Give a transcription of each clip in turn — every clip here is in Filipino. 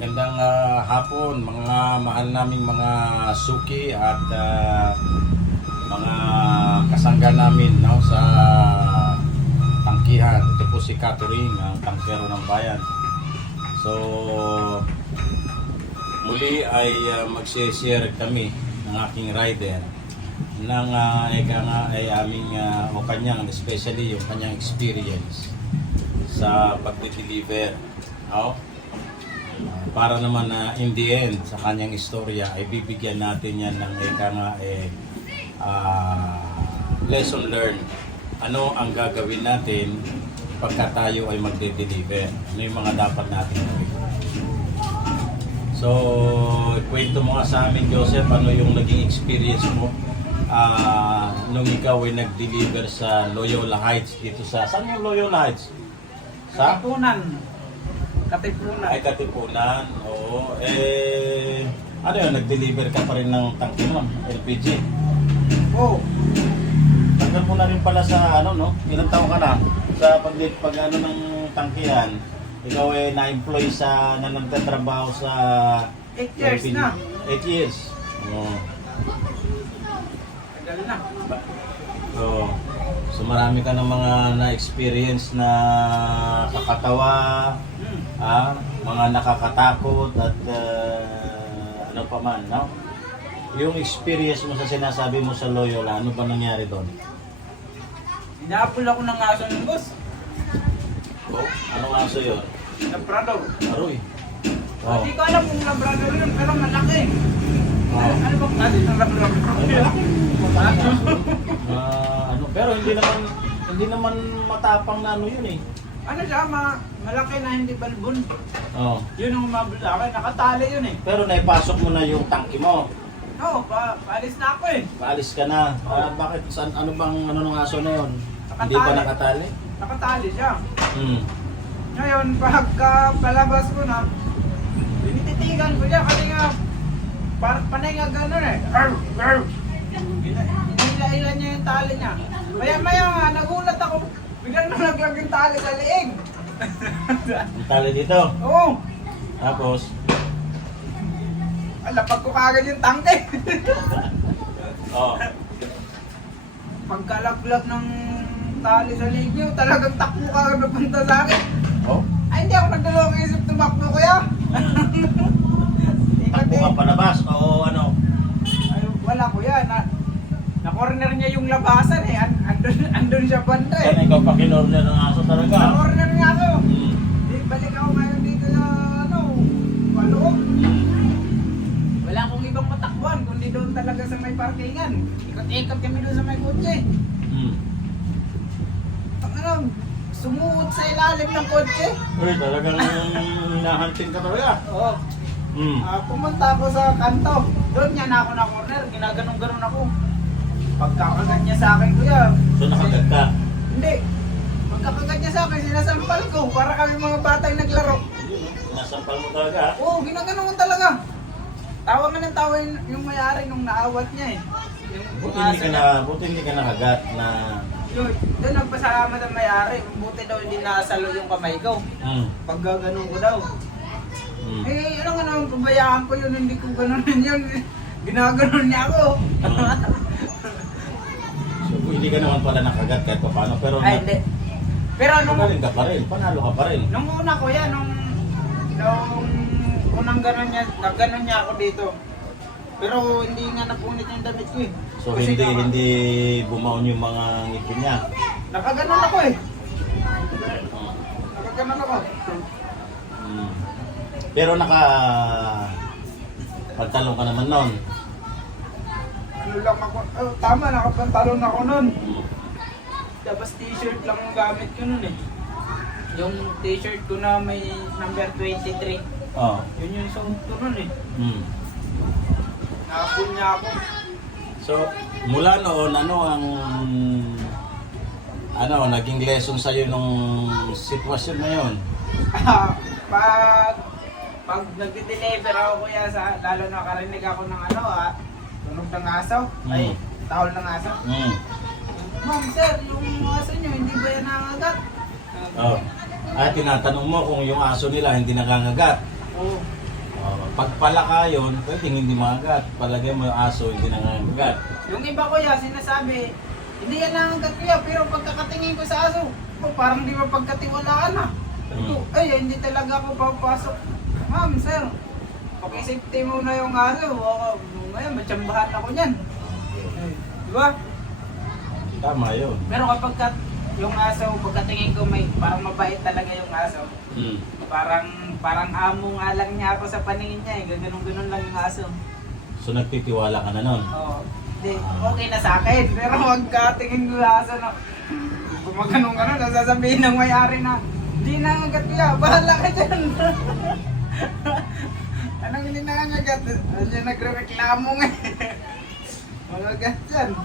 Magandang ah, hapon mga mahal naming mga suki at ah, mga kasangga namin no sa tangkihan. Ito po si Catherine, ang tangkero ng bayan. So muli ay ah, mag-share kami ng aking rider ng uh, eka nga ay aming ah, o kanyang especially yung kanyang experience sa pagde-deliver. No? Para naman na in the end sa kanyang istorya ay bibigyan natin yan ng eka nga eh, ah, lesson learned. Ano ang gagawin natin pagka tayo ay magde-deliver? Ano yung mga dapat natin? So, kwento mo nga sa amin, Joseph, ano yung naging experience mo ah, nung ikaw ay nag-deliver sa Loyola Heights dito sa... Saan yung Loyola Heights? Sa? Katipunan. Katipunan. Ay, Katipunan. Oo. Eh, ano yun, nag-deliver ka pa rin ng tangke mo, LPG. Oh, Tagal mo na rin pala sa ano, no? Ilang taon ka na? Sa pag, pag ano ng tangkihan, ikaw ay na-employ sa, na nagtatrabaho sa 8 years LPG. na. 8 years. Oo. Tagal na. So, so marami ka ng mga na-experience na kakatawa, Hmm. Ah, mga nakakatakot at ah, ano pa man, no? Yung experience mo sa sinasabi mo sa Loyola, ano ba nangyari doon? Inaapol ako ng aso ng boss. Oh, anong aso yun? Labrador. Aroy. Oh. Hindi ko alam kung Labrador yun, pero malaki. Oh. Ano bang klase ng Labrador? Ah, ano, pero hindi naman hindi naman matapang na ano yun eh. Ano siya, ma malaki na hindi balbon. Oh. Yun ang umabol sa akin, nakatali yun eh. Pero naipasok mo na yung tangke mo. Oo, pa paalis na ako eh. Paalis ka na. Ah, bakit saan ano bang ano ng aso na yun? Hindi pa Nakatali. nakatali? Siya. Hmm. Ngayon, pagka palabas ko na, binititigan ko siya kasi nga, par panay nga gano'n eh. Arr! Arr! Inila-ila niya yung tali niya. Maya maya nga, nagulat ako. Biglang nalaglag yung tali sa liig. Ang tali dito. Oo. Tapos, Alapag ko kagad yung tangke. oh. Pagkalaglag ng tali sa liig niyo, talagang takbo kagad napunta sa akin. Oh. Ay, hindi ako nagdalawang isip tumakbo kuya. Takbo ka palabas o ano? Ay, wala kuya. Na, na-corner niya yung labasan. An andun, andun siya banda eh. Saan ikaw pa kinorner ng aso talaga? Na-corner niya ako. Hmm. Di, balik ako ngayon dito sa ano, paloob. Wala akong ibang matakbuhan, kundi doon talaga sa may parkingan. Ikot-ikot kami doon sa may kotse. Hmm. Ang ano, sumuot sa ilalim ng kotse. Uy, talagang hinahanting ka talaga. Oo. Hmm. Ah, pumunta ako sa kanto. Doon niya na ako na corner, ginaganong-ganon ako. Pagkakagat niya sa akin, kuya. So nakagat ka. Hindi. Pagkakagat niya sa akin, sinasampal ko para kami mga batang naglaro. Nasampal mo talaga. Oo, ginaganon ko talaga. Tawa nga ng tawa yung, may-ari nung naawat niya eh. Yung Buti hindi ka na, buti hindi ka nakagat na Yun, doon nagpasalamat ang may-ari. Buti daw hindi nasalo yung kamay ko. hmm. Pag gaganon ko daw. Hmm. Eh, ano nga naman, pabayaan ko yun, hindi ko ganonin yun. Ginaganon niya ako. Kung hindi ka naman pala nakagat kahit pa paano pero Ay, hindi. Pero nung, Magaling ka pa rin, panalo ka pa rin. nung una ko yan, nung, nung unang ganon niya, nagganon niya ako dito. Pero hindi nga napunit yung damit ko eh. So Kasi hindi nga- hindi bumaon yung mga ngipin niya. Nakaganon ako eh. Nakaganon ako. Hmm. Pero naka pantalon ka naman noon. Ano lang ako, oh, tama, nakapantalon ako nun. Tapos t-shirt lang ang gamit ko nun eh. Yung t-shirt ko na may number 23. Oh. Yun yung suot ko nun eh. Hmm. Nakapun niya ako. So mula noon ano ang ano naging lesson sa iyo nung sitwasyon na yon? pag pag nagde-deliver ako kuya sa lalo na karinig ako ng ano ah ng aso ay Mm. tahol ng aso Hmm. ma'am sir yung aso nyo hindi ba yan nangagat Oh. At tinatanong mo kung yung aso nila hindi nakangagat. oo pag palaka yun, pwedeng hindi makagat. Palagay mo yung aso, hindi nangangagat. Yung iba ko ya, sinasabi, hindi yan nangangat kuya, pero pagkakatingin ko sa aso, oh, parang di ba pagkatiwalaan na. Hmm. Ay, hindi talaga ako papasok. Ma'am, sir, pakisafety mo na yung aso. O, ngayon, matsambahan ako niyan. Di ba? Tama yun. Pero kapag ka, yung aso, pagkatingin ko may parang mabait talaga yung aso. Hmm. Parang parang amo nga lang niya ako sa paningin niya eh. Ganun-ganun lang yung aso. So nagtitiwala ka na nun. Oo. Hindi, okay na sa akin. Pero wag ka tingin ko sa aso na kung magano'ng gano'n, nasasabihin ng may-ari na hindi na agad kuya, bahala ka dyan. Agad? Yung nagre-reklamo nga eh. Magagat dyan.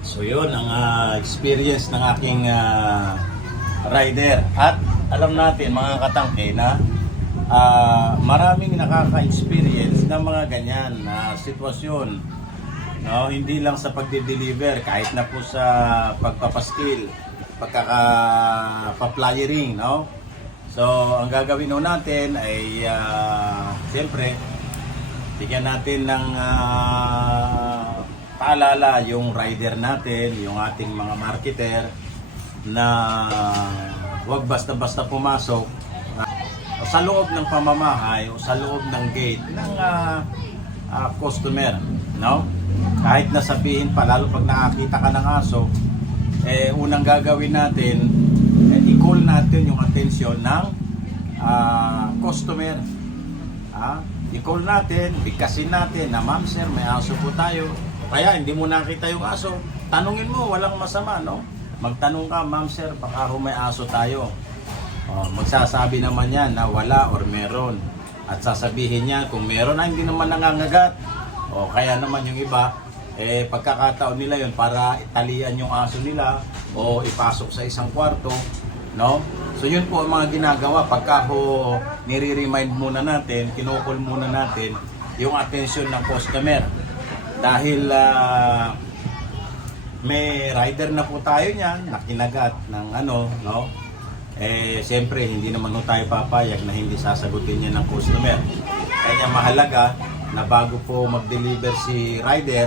So yun ang ah, experience ng aking ah, rider. At alam natin mga katangke na ah, maraming nakaka-experience ng mga ganyan na sitwasyon. No, hindi lang sa pagde-deliver, kahit na po sa pagpapaskil, pagkaka-flyering, no? So, ang gagawin nun natin ay ah, siyempre bigyan natin ng ah, paalala yung rider natin, yung ating mga marketer na huwag basta-basta pumasok o sa loob ng pamamahay o sa loob ng gate ng ah, ah, customer, no? Kahit na sabihin pa, lalo pag nakakita ka ng aso, eh, unang gagawin natin, i-call natin yung attention ng ah, customer. Ah, i-call natin, bigkasin natin na ma'am sir, may aso po tayo. Kaya hindi mo nakita yung aso, tanungin mo, walang masama, no? Magtanong ka, ma'am sir, baka ho may aso tayo. Oh, magsasabi naman yan na wala or meron. At sasabihin niya kung meron na hindi naman nangangagat. O kaya naman yung iba, eh pagkakataon nila yon para italian yung aso nila o ipasok sa isang kwarto, no? So yun po ang mga ginagawa pagka ho nire-remind muna natin, kinukul muna natin yung attention ng customer. Dahil ah, may rider na po tayo niyan, nakinagat ng ano, no? Eh, siyempre, hindi naman ho tayo papayag na hindi sasagutin niya ng customer. Kaya mahalaga na bago po mag-deliver si rider,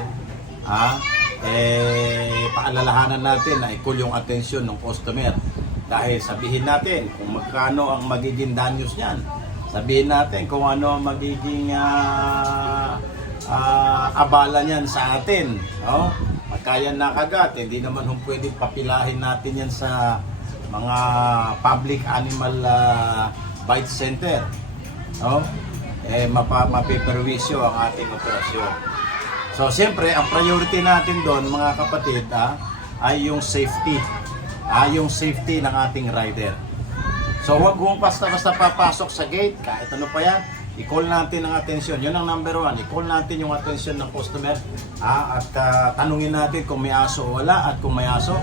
ah, eh, paalalahanan natin na i-call yung attention ng customer. Dahil sabihin natin kung magkano ang magiging danyos niyan. Sabihin natin kung ano ang magiging ah, ah, abala niyan sa atin. No? Magkaya nakagat, hindi naman hong pwede papilahin natin yan sa mga public animal ah, bite center. No? Eh, mapa, mapiperwisyo ang ating operasyon. So, siyempre, ang priority natin doon, mga kapatid, ah, ay yung safety. Ah, yung safety ng ating rider. So, huwag kong basta-basta papasok sa gate, kahit ano pa yan, i-call natin ang atensyon. Yun ang number one. I-call natin yung atensyon ng customer ah, at ah, tanungin natin kung may aso o wala at kung may aso,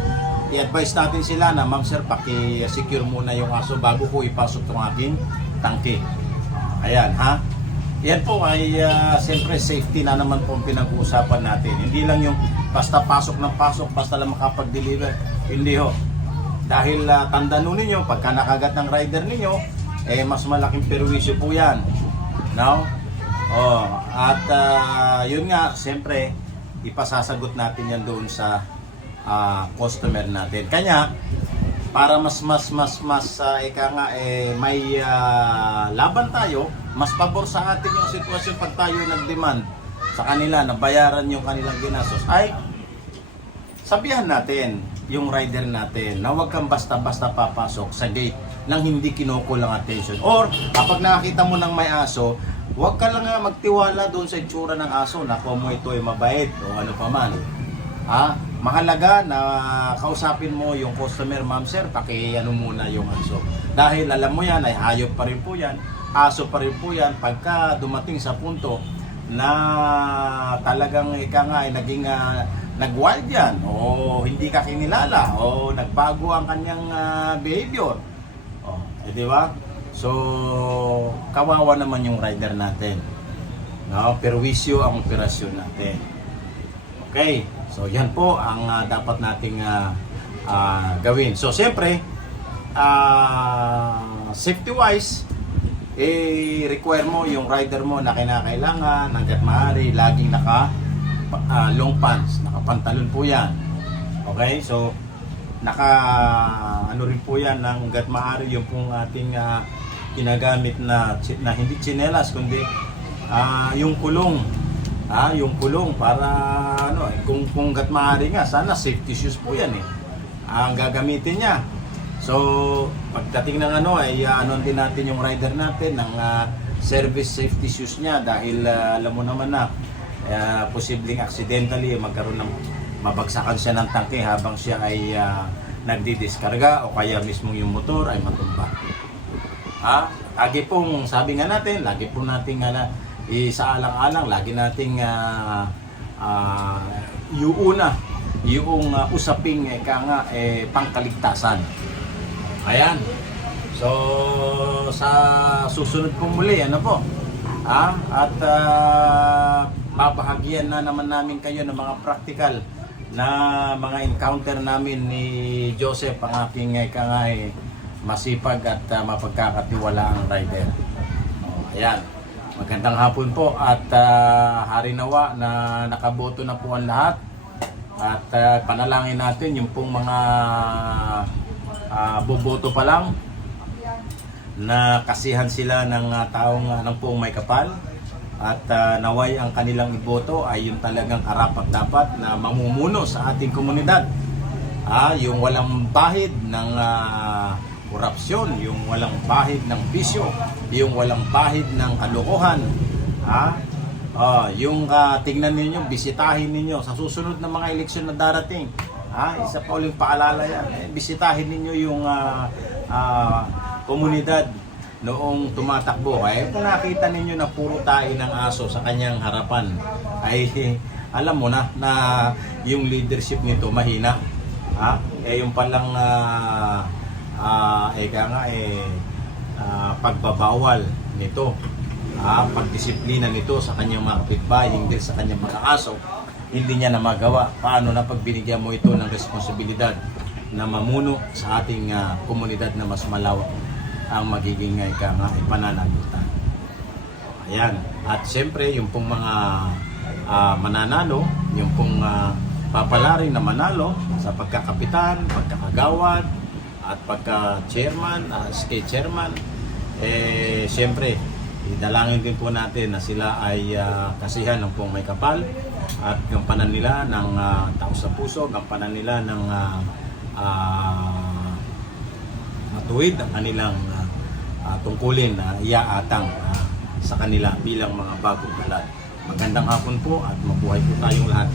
i-advise natin sila na, ma'am sir, paki-secure muna yung aso bago ko ipasok itong aking tangke. Ayan, ha? Yan po ay ah, siyempre safety na naman po ang pinag-uusapan natin. Hindi lang yung basta pasok ng pasok, basta lang makapag-deliver. Hindi ho. Dahil uh, tanda nun ninyo, pagka nakagat ng rider ninyo, eh mas malaking perwisyo po yan. No? Oh, at ah, yun nga, siyempre, ipasasagot natin yan doon sa ah, customer natin. Kanya, para mas mas mas mas ah, ika nga eh may ah, laban tayo, mas pabor sa atin yung sitwasyon pag tayo nag-demand sa kanila na bayaran yung kanilang ginastos ay sabihan natin yung rider natin na huwag kang basta-basta papasok sa gate nang hindi kinukulang attention. Or kapag nakakita mo ng may aso, huwag ka lang nga magtiwala doon sa itsura ng aso na mo ito ay mabait o ano pa man. Ha? Mahalaga na kausapin mo yung customer, ma'am sir, paki ano muna yung aso. Dahil alam mo yan, ay hayop pa rin po yan, aso pa rin po yan, pagka dumating sa punto na talagang ika nga ay naging ah, nag-wild yan o hindi ka kinilala o nagbago ang kanyang ah, behavior. Oh, eh, di ba? So, kawawa naman yung rider natin. No, perwisyo ang operasyon natin. Okay. So, yan po ang ah, dapat nating ah, ah, gawin. So, siyempre, ah, safety-wise, i-require mo yung rider mo na kinakailangan hanggat maaari laging naka ah, long pants, nakapantalon po yan. Okay? So, naka ano rin po yan ng hanggat maaari yung pong ating ah, ginagamit na, na hindi chinelas kundi ah, yung kulong ah, yung kulong para ano eh, kung hanggat maaari nga sana safety shoes po yan eh ang gagamitin niya so pagdating ng ano ay ah, ano din natin yung rider natin ng ah, service safety shoes niya dahil ah, alam mo naman na ah, posibleng accidentally magkaroon ng mabagsakan siya ng tangke habang siya ay ah, nagdidiskarga o kaya mismo yung motor ay matumba. Ha? Lagi pong sabi nga natin, lagi po nating uh, isaalang-alang, lagi nating uh, uh, iuuna yung uh, usaping eh, ka nga eh, pangkaligtasan. Ayan. So sa susunod po muli, ano po? Ha? At uh, babahagyan na naman namin kayo ng mga practical na mga encounter namin ni Joseph, ang aking eh, ka nga eh, masipag at uh, mapagkakatiwala ang rider. Oh, ayan. Magandang hapon po at uh, hari nawa na nakaboto na po ang lahat. At uh, panalangin natin yung pong mga uh, boboto pa lang na kasihan sila ng uh, taong uh, ng pong may kapal at uh, naway ang kanilang iboto ay yung talagang karapat dapat na mamumuno sa ating komunidad. Ah, yung walang bahid ng ah, korupsyon, yung walang bahid ng bisyo, yung walang bahid ng kalokohan. Ah, ah, yung ah, tingnan ninyo, bisitahin ninyo sa susunod na mga eleksyon na darating. Ah, isa pa uling paalala yan. Eh, bisitahin ninyo yung ah, ah, komunidad noong tumatakbo. Eh, kung nakita ninyo na puro tayo ng aso sa kanyang harapan, ay alam mo na na yung leadership nito mahina. Ha? Eh yung palang ah ah, eka nga eh ah, pagbabawal nito. Ah, pagdisiplina nito sa kanyang mga kapitbahay hinggil sa kanyang mga aso, hindi niya na magawa. Paano na pag binigyan mo ito ng responsibilidad na mamuno sa ating ah, komunidad na mas malawak ang magiging uh, ika nga pananagutan. Ayan. At siyempre, yung pong mga ah, mananalo, yung pong uh, papalarin na manalo sa pagkakapitan, pagkakagawad, at pagka-chairman, uh, SK chairman, eh, siyempre, idalangin din po natin na sila ay ah, kasihan ng pong may kapal at gampanan nila ng ah, tao sa puso, gampanan nila ng ah, ah, matuwid ang kanilang ah, ah, tungkulin na iaatang ah, sa kanila bilang mga bagong balad. Magandang hapon po at mabuhay po tayong lahat.